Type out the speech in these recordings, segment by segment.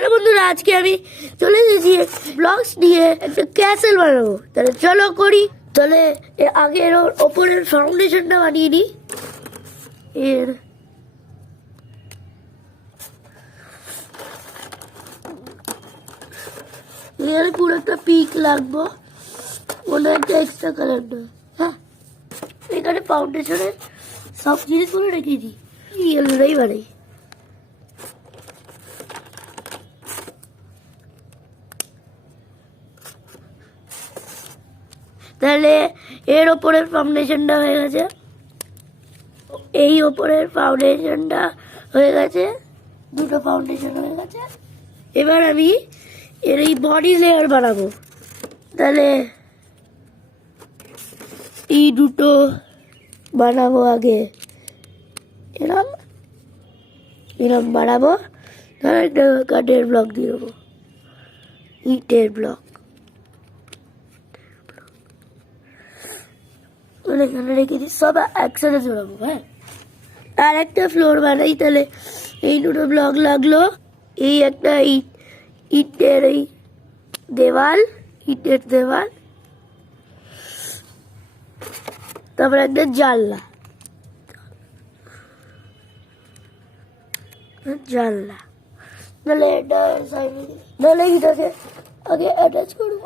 Hello বন্ধুরা, আজকে আমি চলে এসেছি ব্লগস নিয়ে একটা ক্যাসেল বানাবো। তাহলে চলো করি। তাহলে এর আগে এর ওপরের ফাউন্ডেশনটা বানিয়ে নিই। এর এখানে পুরো একটা পিক লাগবো। মনে একটা এক্সট্রা কালার না হ্যাঁ এখানে ফাউন্ডেশনের সব জিনিসগুলো রেখে দিই। ইয়েলোটাই বানাই। তাহলে এর ওপরের ফাউন্ডেশনটা হয়ে গেছে। এই ওপরের ফাউন্ডেশনটা হয়ে গেছে। দুটো ফাউন্ডেশন হয়ে গেছে। এবার আমি এর এই বডি লেয়ার বানাবো। তাহলে এই দুটো বানাবো আগে। এরম এরম বানাবো। তাহলে একটা কাঠের ব্লক দিয়ে দেবো। ইটের ব্লক এখানে রেখে দিই। সব একসাথে জোড়াবো হ্যাঁ? আর একটা ফ্লোর বানাই তাহলে এই দুটো ব্লক লাগল। এই একটা ইট, ইটের এই দেওয়াল, ইটের দেওয়াল। তারপর একটা জানলা। জানলা। নাহলে এটা সাইডে এটাকে আগে অ্যাটাচ করব।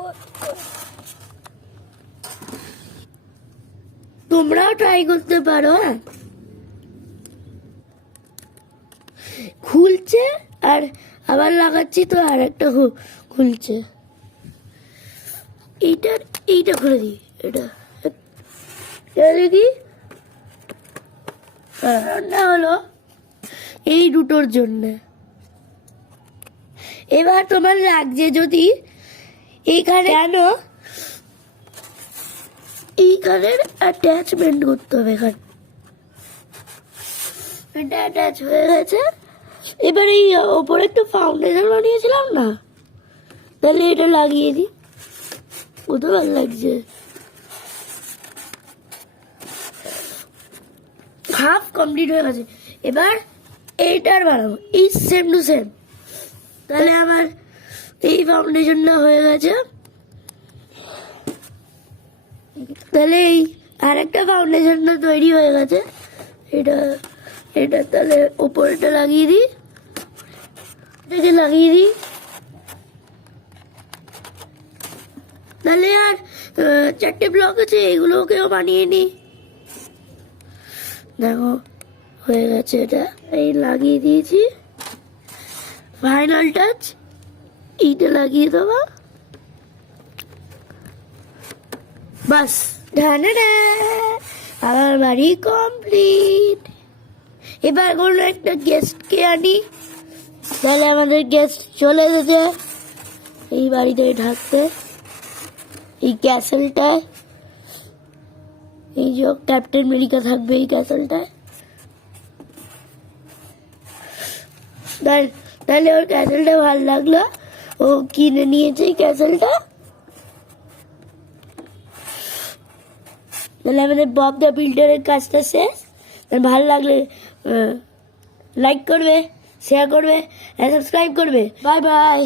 তোমরাও ট্রাই করতে পারো হ্যাঁ? খুলছে আর আবার লাগাচ্ছি তো, আর একটা খুলছে। এইটা এইটা খুলে দিই, এটা। দেখি কারণটা হলো। এই দুটোর জন্য। এবার তোমার লাগছে যদি এইখানে কেন এইখানের অ্যাটাচমেন্ট করতে হবে এখানে। এটা অ্যাটাচ হয়ে গেছে। এবার এই ওপরে একটু ফাউন্ডেশন বানিয়েছিলাম না? তাহলে এটা লাগিয়ে দিই। কত ভালো লাগছে। হাফ কমপ্লিট হয়ে গেছে। এবার এইটার বানাবো। এই সেম টু সেম তাহলে আমার এই ফাউন্ডেশনটা হয়ে গেছে। তাহলে এই আর একটা ফাউন্ডেশনটা তৈরি হয়ে গেছে। এটা এটা তাহলে ওপরটা লাগিয়ে দিই। এটাকে লাগিয়ে দিই। তাহলে আর চারটে ব্লক আছে, এগুলোকেও বানিয়ে নিই। দেখো, হয়ে গেছে এটা। এই লাগিয়ে দিয়েছি। ফাইনাল টাচ এইটা লাগিয়ে দেবো। বাস। আমার বাড়ি কমপ্লিট এবার কোনো একটা গেস্টকে আনি, তাহলে আমাদের গেস্ট চলে যেতে এই বাড়িতে ঢাকতে, এই ক্যাসেলটায় এই যে ক্যাপ্টেন আমেরিকা থাকবে এই ক্যাসেলটায় তাহলে ওর ক্যাসেলটা ভালো লাগল। ও কিনে নিয়েছে এই ক্যাসেলটা তাহলে আমাদের বব দ্য বিল্ডারের কাজটা শেষ। ভালো লাগলে লাইক করবে শেয়ার করবে সাবস্ক্রাইব করবে। Bye bye